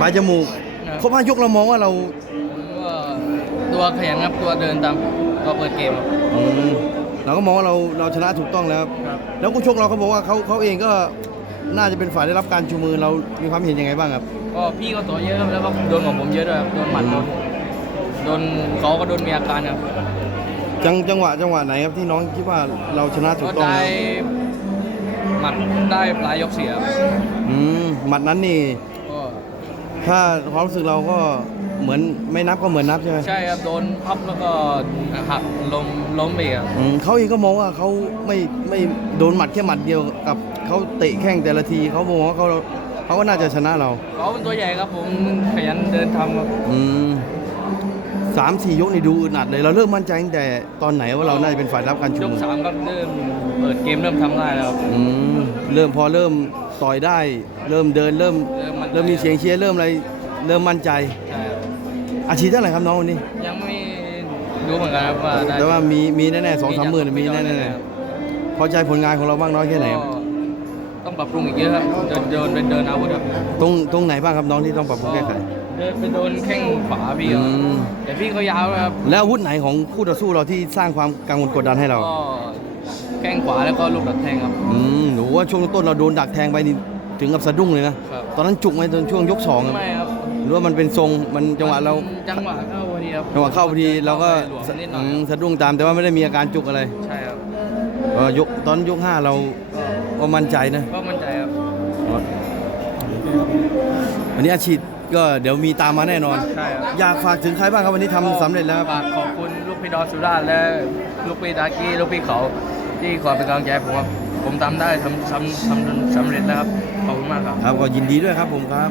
ปลายจมูกครับครบห้ายกเรามองว่าเราก็ตัวขยันครับตัวเดินตามตัวเปิดเกมครับ อืมเราก็มองว่าเราเราชนะถูกต้องแล้วครับ ครับ แล้วคู่ชกเราเขาบอกว่าเขาเขาเองก็น่าจะเป็นฝ่ายได้รับการชูมือเรามีความเห็นยังไงบ้างครับ ก็พี่ก็ตัวเยอะครับแล้วก็โดนของผมเยอะด้วยครับโดนหมัดครับโดนเขาก็โดนมีอาการครับจังจังหวะจังหวะไหนครับที่น้องคิดว่าเราชนะถูก็กต้องได้แล้วหมัดได้ปลายยกเสียครับอืมหมัดนั้นนี่ก็ ถ้าความรู้สึกเราก็เหมือนไม่นับก็เหมือนนับใช่ไหมใช่ครับ โดนพับแล้วก็หักล้มล้มไปอีกครับอืมเขาเองก็มองว่าเขาไม่ไม่โดนหมัดแค่หมัดเดียวกับเขาเตะแข้งแต่ละทีเขามองว่าเขาเขาก็น่าจะชนะเราเขาเป็นตัวใหญ่ครับผมขยันเดินทำครับอืมสามสี่ยกนี่ดูอึดอัดเลยเราเริ่มมั่นใจตั้งแต่ตอนไหนว่าเราน่าจะเป็นฝ่ายรับการชูยกมือสามก็เริ่มเปิดเกมเริ่มทำได้แล้วครับอืมเริ่มพอเริ่ม ต่อยได้ เริ่มเดินเริ่มเริ่มมั่นใจเริ่มมีเสียงเชียร์เริ่มอะไรเริ่มมั่นใจใช่ครับอาชีพเท่าไหร่ครับน้องวันนี้ยังไม่รู้เหมือนกันครับว่าได้แต่ว่ามีมีแน่ๆสองสามหมื่นมีแน่ครับๆพอใจผลงานของเราบ้างน้อยแค่ไหนครับก็ต้องปรับปรุงอีกเยอะครับเดินเดินเป็นเดินอาวุธครับ ตรงตรงไหนบ้างครับน้องที่ต้องปรับปรุงแก้ไข เดินไปโดนแข้งขวาพี่อืม แต่พี่เขายาวนะครับแล้วอาวุธไหนของคู่ต่อสู้เราที่สร้างความกังวลกดดันให้เรา ก็แข้งขวาแล้วก็ลูกดักแทงครับ อืมหนูว่าช่วงต้นเราโดนดักแทงไปนี่ถึงกับสะดุ้งเลยนะ ครับ ตอนนั้นจุกไหมตอนช่วงยกสองอะไม่ครับหรือว่ามันเป็นทรงมันจังหวะเราจังหวะเข้าพอดีครับจังหวะเข้าพอดีเราก็หลวมนิดหน่อือยมสะดุ้งตามแต่ว่าไม่ได้มีอาการจุกอะไรใช่ครับ เออยกตอนยกห้าเราก็มั่นใจนะก็มั่นใจครับ วันนี้อาชีพ ก็เดี๋ยวมีตามมาแน่นอน ใช่ครับ อยากฝากถึงใครบ้างครับวันนี้ทำสำเร็จแล้วครับฝากขอบคุณลูกพี่ดอนสุราษฎร์และลูกพี่ดากี้ลูกพี่เขาที่คอยเป็นกำลังใจให้ผมครับผมทำได้ทำทำทำสำเร็จแล้วครับขอบคุณมากครับ ครับก็ยินดีด้วยครับผมครับ